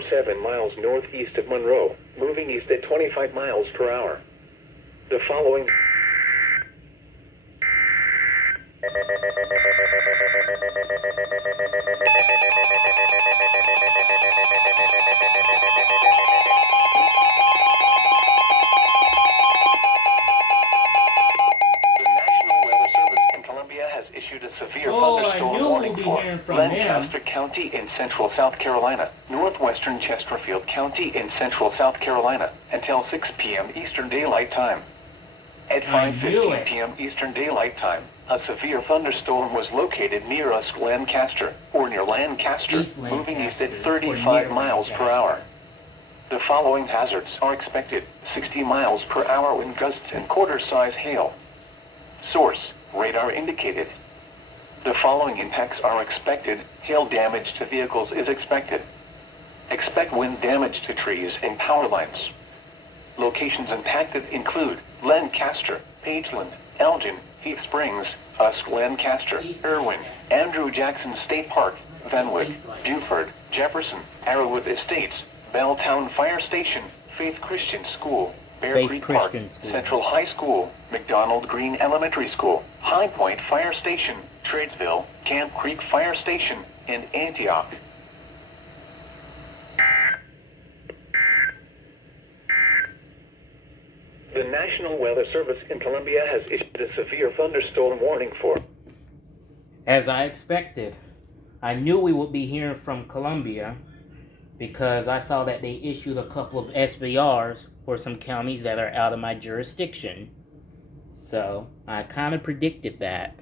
1.47 miles northeast of Monroe, moving east at 25 miles per hour. The following severe thunderstorm warning for Lancaster County in central South Carolina, northwestern Chesterfield County in central South Carolina, until 6 p.m. Eastern Daylight Time. At 5:15 p.m. Eastern Daylight Time, a severe thunderstorm was located near Lancaster, or near Lancaster, moving east at 35 miles per hour. The following hazards are expected: 60 miles per hour wind gusts and quarter-size hail. Source: radar indicated. The following impacts are expected. Hail damage to vehicles is expected. Expect wind damage to trees and power lines. Locations impacted include Lancaster, Pageland, Elgin, Heath Springs, Lancaster, Irwin, Andrew Jackson State Park, Venwood, Buford, Jefferson, Arrowwood Estates, Belltown Fire Station, Faith Christian School, Bear Creek Park, Central High School, McDonald Green Elementary School, High Point Fire Station, Tradesville, Camp Creek Fire Station, and Antioch. The National Weather Service in Columbia has issued a severe thunderstorm warning for. As I expected, I knew we would be hearing from Columbia because I saw that they issued a couple of SVRs for some counties that are out of my jurisdiction. So I kind of predicted that.